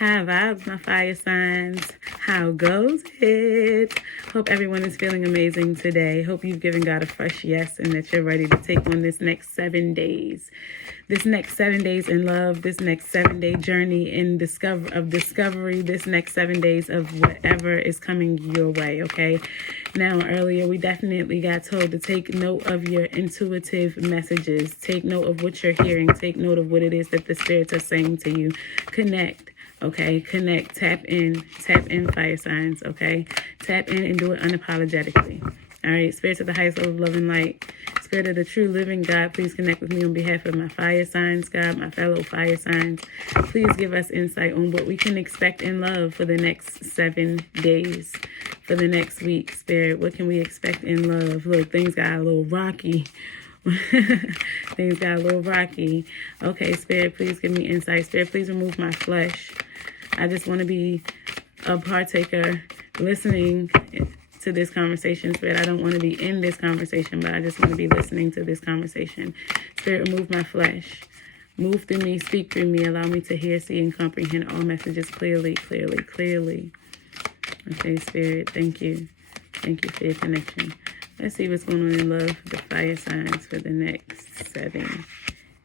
High vibes, my fire signs. How goes it? Hope everyone is feeling amazing today. Hope you've given God a fresh yes and that you're ready to take on this next 7 days. This next 7 days in love, this next 7-day journey in discovery, this next 7 days of whatever is coming your way, okay? Now, earlier we definitely got told to take note of your intuitive messages. Take note of what you're hearing. Take note of what it is that the spirits are saying to you. Connect. Okay, connect, tap in, fire signs, okay? Tap in and do it unapologetically. All right, spirits of the highest level of love and light. Spirit of the true living God, please connect with me on behalf of my fire signs, God, my fellow fire signs. Please give us insight on what we can expect in love for the next 7 days, for the next week. Spirit, what can we expect in love? Look, things got a little rocky. Things got a little rocky. Okay, Spirit, please give me insight. Spirit, please remove my flesh. I just want to be a partaker, listening to this conversation. Spirit, I don't want to be in this conversation, but I just want to be listening to this conversation. Spirit, remove my flesh. Move through me, speak through me. Allow me to hear, see, and comprehend all messages clearly. Okay, Spirit, thank you. Thank you for your connection. Let's see what's going on in love for the fire signs for the next 7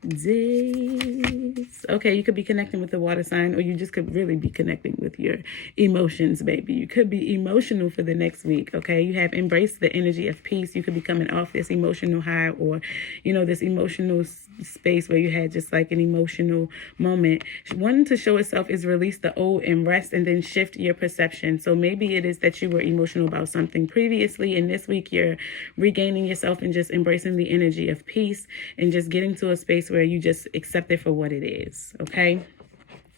days. Okay, you could be connecting with the water sign, or you just could really be connecting with your emotions, baby. You could be emotional for the next week, okay? You have embraced the energy of peace. You could be coming off this emotional high, or, this emotional space where you had just like an emotional moment. Wanting to show itself is release the old and rest, and then shift your perception. So maybe it is that you were emotional about something previously, and this week you're regaining yourself and just embracing the energy of peace and just getting to a space where you just accept it for what it is, okay?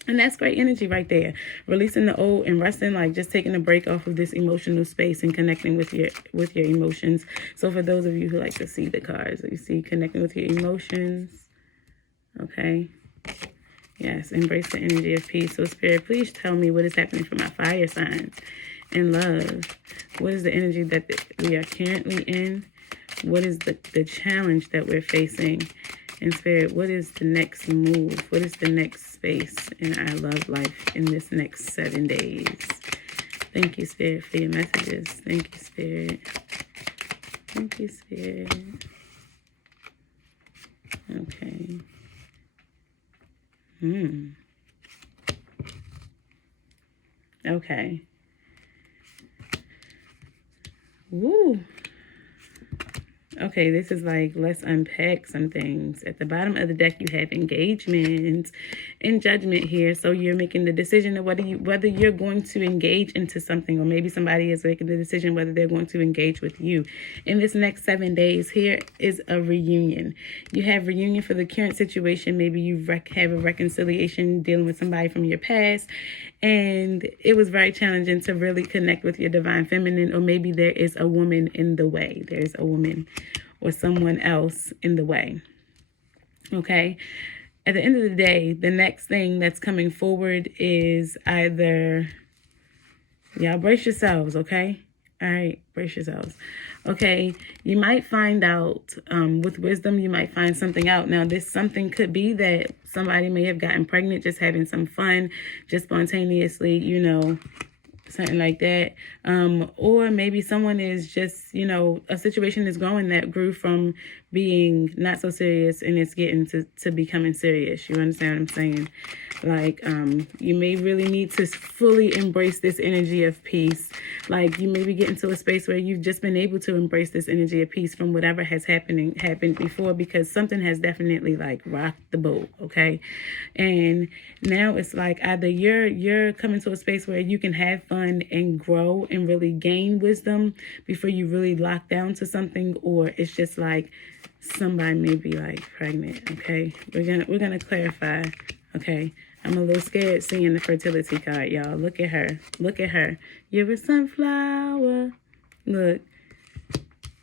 And that's great energy right there. Releasing the old and resting, like just taking a break off of this emotional space and connecting with your emotions. So for those of you who like to see the cards, you see connecting with your emotions, okay? Yes, embrace the energy of peace. So Spirit, please tell me what is happening for my fire signs in love. What is the energy that we are currently in? What is the challenge that we're facing? And Spirit, what is the next move? What is the next space in our love life in this next 7 days? Thank you, Spirit, for your messages. Thank you, Spirit. Thank you, Spirit. Okay. Okay. Woo. Okay, this is like, let's unpack some things. At the bottom of the deck, you have engagement and judgment here. So you're making the decision of whether you're going to engage into something, or maybe somebody is making the decision whether they're going to engage with you. In this next 7 days, here is a reunion. You have reunion for the current situation. Maybe you have a reconciliation dealing with somebody from your past, and it was very challenging to really connect with your divine feminine, or maybe there is a woman in the way. There's a woman or someone else in the way. Okay. At the end of the day, the next thing that's coming forward is either, y'all brace yourselves, okay? All right, brace yourselves. Okay, you might find out, with wisdom, you might find something out. Now, this something could be that somebody may have gotten pregnant, just having some fun, just spontaneously, something like that. Or maybe someone is just, a situation is growing that grew from being not so serious, and it's getting to becoming serious. You understand what I'm saying? Like, you may really need to fully embrace this energy of peace. Like, you may be getting to a space where you've just been able to embrace this energy of peace from whatever has happened before, because something has definitely like rocked the boat, okay? And now it's like either you're coming to a space where you can have fun and grow and really gain wisdom before you really lock down to something, or it's just like somebody may be like pregnant, okay? We're gonna clarify, okay? I'm a little scared seeing the fertility card, y'all. Look at her. Look at her. You're a sunflower. Look.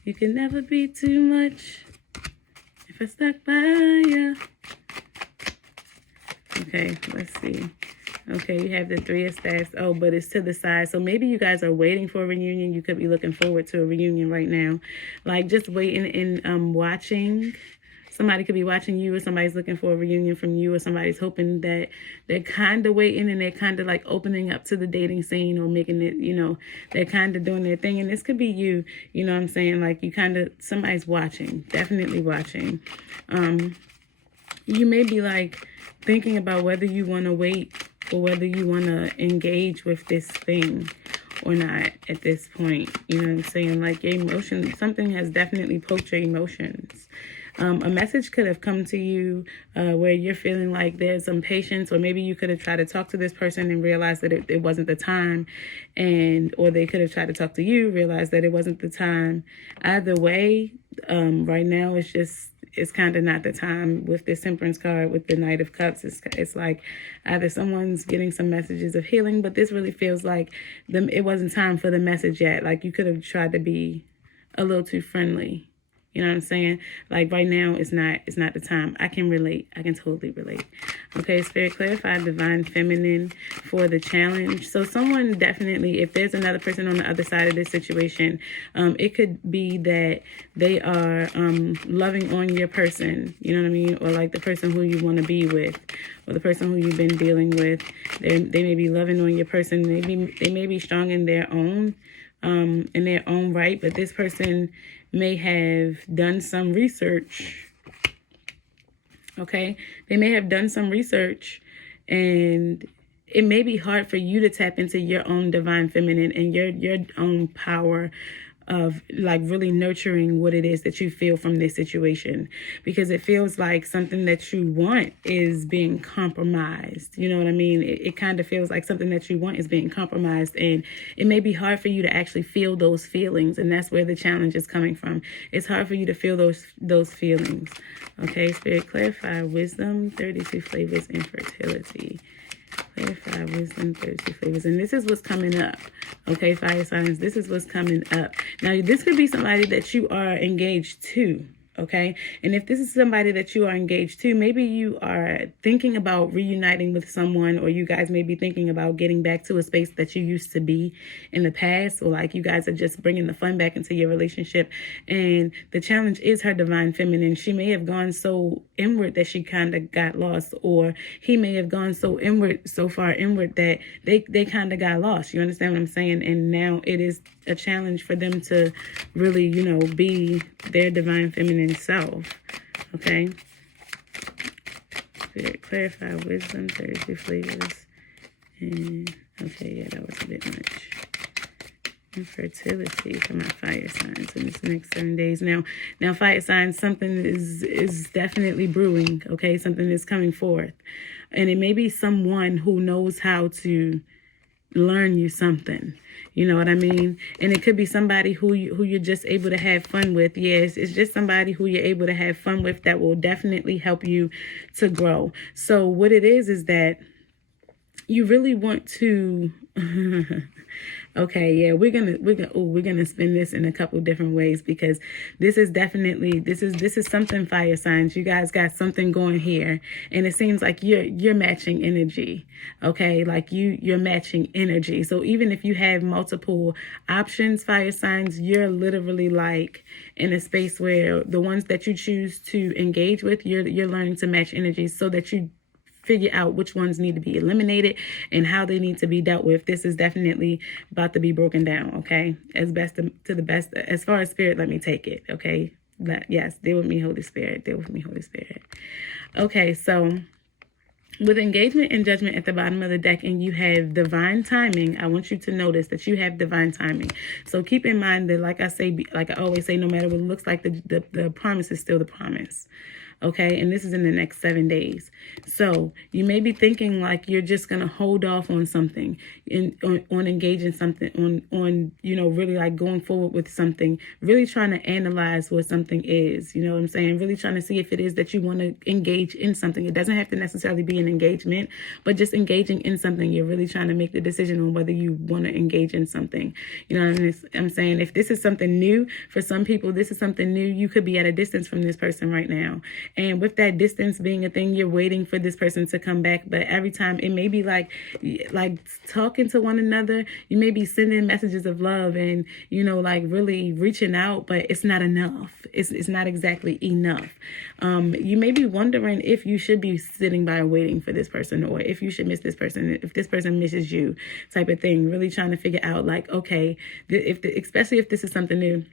You can never be too much if I stuck by you. Okay, let's see. Okay, you have the 3 of Staffs. Oh, but it's to the side. So maybe you guys are waiting for a reunion. You could be looking forward to a reunion right now. Like, just waiting and watching. somebody could be watching you, or somebody's looking for a reunion from you, or somebody's hoping that they're kind of waiting and they're kind of like opening up to the dating scene, or making it, they're kind of doing their thing. And this could be you, you know what I'm saying? Like you kind of, somebody's watching, definitely watching. You may be like thinking about whether you want to wait or whether you want to engage with this thing or not at this point. You know what I'm saying? Like your emotions, something has definitely poked your emotions. A message could have come to you where you're feeling like there's some patience, or maybe you could have tried to talk to this person and realized that it wasn't the time, or they could have tried to talk to you, realized that it wasn't the time. Either way, right now it's kind of not the time. With this Temperance card, with the Knight of Cups, it's like either someone's getting some messages of healing, but this really feels like it wasn't time for the message yet. Like you could have tried to be a little too friendly. You know what I'm saying? Like right now, it's not the time. I can relate. I can totally relate. Okay, Spirit, clarify Divine Feminine for the challenge. So someone definitely, if there's another person on the other side of this situation, it could be that they are loving on your person. You know what I mean? Or like the person who you want to be with, or the person who you've been dealing with. They may be loving on your person. They may be strong in their own right, but this person may have done some research. Okay, they may have done some research, and it may be hard for you to tap into your own divine feminine and your own power of like really nurturing what it is that you feel from this situation, because it feels like something that you want is being compromised. You know what I mean? It kind of feels like something that you want is being compromised, and it may be hard for you to actually feel those feelings, and that's where the challenge is coming from. It's hard for you to feel those feelings. Okay, Spirit, clarify wisdom, 32 flavors, infertility. Clarify wisdom, 32 flavors. And this is what's coming up. Okay, fire signs, this is what's coming up. Now, this could be somebody that you are engaged to. Okay, and if this is somebody that you are engaged to, maybe you are thinking about reuniting with someone, or you guys may be thinking about getting back to a space that you used to be in the past, or like you guys are just bringing the fun back into your relationship. And the challenge is her divine feminine. She may have gone so inward that she kind of got lost, or he may have gone so far inward that they kind of got lost. You understand what I'm saying? And now it is a challenge for them to really, be their divine feminine self. Okay. Spirit, clarify wisdom, 32 flavors. And okay, yeah, that was a bit much. Infertility for my fire signs in this next 7 days. Now fire signs, something is definitely brewing. Okay, something is coming forth, and it may be someone who knows how to learn you something. You know what I mean? And it could be somebody who you're just able to have fun with. Yes, it's just somebody who you're able to have fun with that will definitely help you to grow. So what it is that you really want to okay, yeah, we're gonna spin this in a couple different ways, because this is definitely this is something, fire signs. You guys got something going here, and it seems like you're matching energy. Okay, like you're matching energy. So even if you have multiple options, fire signs, you're literally like in a space where the ones that you choose to engage with, you're learning to match energies so that you figure out which ones need to be eliminated and how they need to be dealt with. This is definitely about to be broken down, okay? As best to the best, as far as spirit, let me take it, okay? Yes, deal with me, Holy Spirit. Deal with me, Holy Spirit. Okay, so with engagement and judgment at the bottom of the deck, and you have divine timing, I want you to notice that you have divine timing. So keep in mind that, like I always say, no matter what it looks like, the promise is still the promise. Okay, and this is in the next 7 days. So you may be thinking like you're just gonna hold off on something, on engaging something, on really like going forward with something, really trying to analyze what something is. You know what I'm saying? Really trying to see if it is that you want to engage in something. It doesn't have to necessarily be an engagement, but just engaging in something. You're really trying to make the decision on whether you want to engage in something. You know what I'm saying? If this is something new for some people, this is something new. You could be at a distance from this person right now. And with that distance being a thing, you're waiting for this person to come back. But every time it may be like talking to one another, you may be sending messages of love and, like really reaching out, but it's not enough. It's not exactly enough. You may be wondering if you should be sitting by waiting for this person, or if you should miss this person, if this person misses you, type of thing. Really trying to figure out like, okay, especially if this is something new.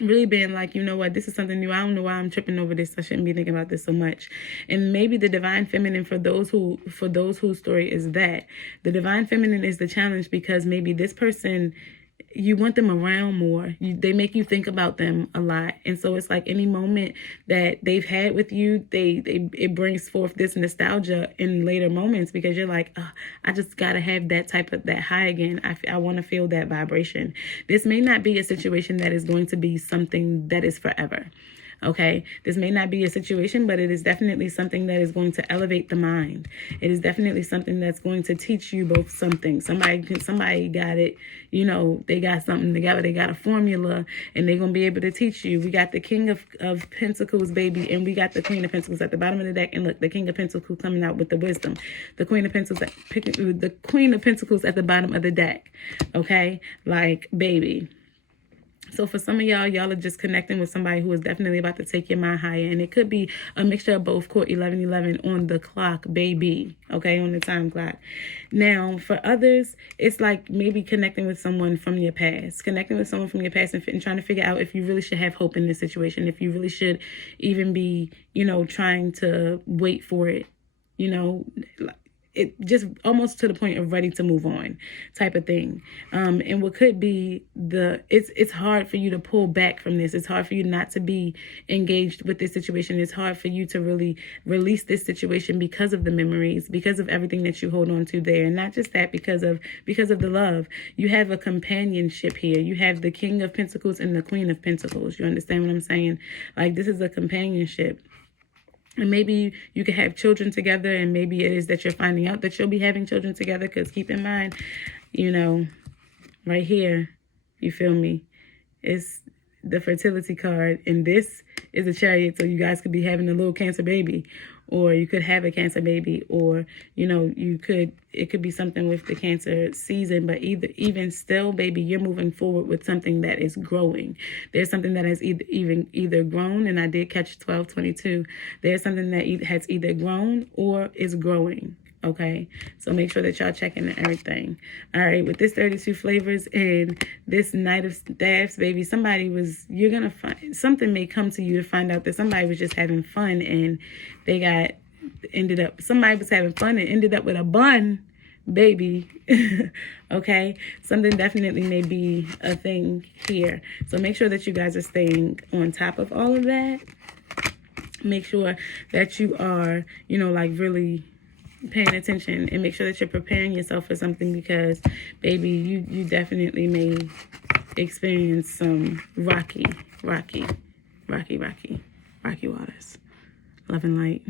Really being like, you know what, this is something new. I don't know why I'm tripping over this. I shouldn't be thinking about this so much. And maybe the divine feminine, for those whose story is that, the divine feminine is the challenge, because maybe this person, you want them around more. They make you think about them a lot. And so it's like any moment that they've had with you, it brings forth this nostalgia in later moments, because you're like, oh, I just got to have that high again. I want to feel that vibration. This may not be a situation that is going to be something that is forever. Okay, this may not be a situation, but it is definitely something that is going to elevate the mind. It is definitely something that's going to teach you both something. Somebody got it, they got something together. They got a formula, and they're going to be able to teach you. We got the King of Pentacles, baby, and we got the Queen of Pentacles at the bottom of the deck. And look, the King of Pentacles coming out with the wisdom. The Queen of Pentacles at the bottom of the deck. Okay, like, baby. So for some of y'all are just connecting with somebody who is definitely about to take your mind higher. And it could be a mixture of both. Court 1111 on the clock, baby. Okay, on the time clock. Now, for others, it's like maybe connecting with someone from your past. Connecting with someone from your past and trying to figure out if you really should have hope in this situation. If you really should even be, trying to wait for it. It just almost to the point of ready to move on type of thing. And what could be it's hard for you to pull back from this. It's hard for you not to be engaged with this situation. It's hard for you to really release this situation because of the memories, because of everything that you hold on to there. And not just that, because of the love. You have a companionship here. You have the King of Pentacles and the Queen of Pentacles. You understand what I'm saying? Like, this is a companionship. And maybe you could have children together, and maybe it is that you're finding out that you'll be having children together, because keep in mind, right here, you feel me, it's the fertility card, and this is a Chariot, so you guys could be having a little Cancer baby, or you could have a Cancer baby, or, it could be something with the Cancer season, but even still, baby, you're moving forward with something that is growing. There's something that has either grown, and I did catch 1222. There's something that has either grown or is growing. Okay, so make sure that y'all checking everything. All right, with this 32 flavors and this Knight of Staffs, baby, you're gonna find something may come to you to find out that somebody was just having fun, and somebody was having fun and ended up with a bun, baby. Okay, something definitely may be a thing here. So make sure that you guys are staying on top of all of that. Make sure that you are, really paying attention, and make sure that you're preparing yourself for something, because baby, you definitely may experience some rocky waters. Love and light.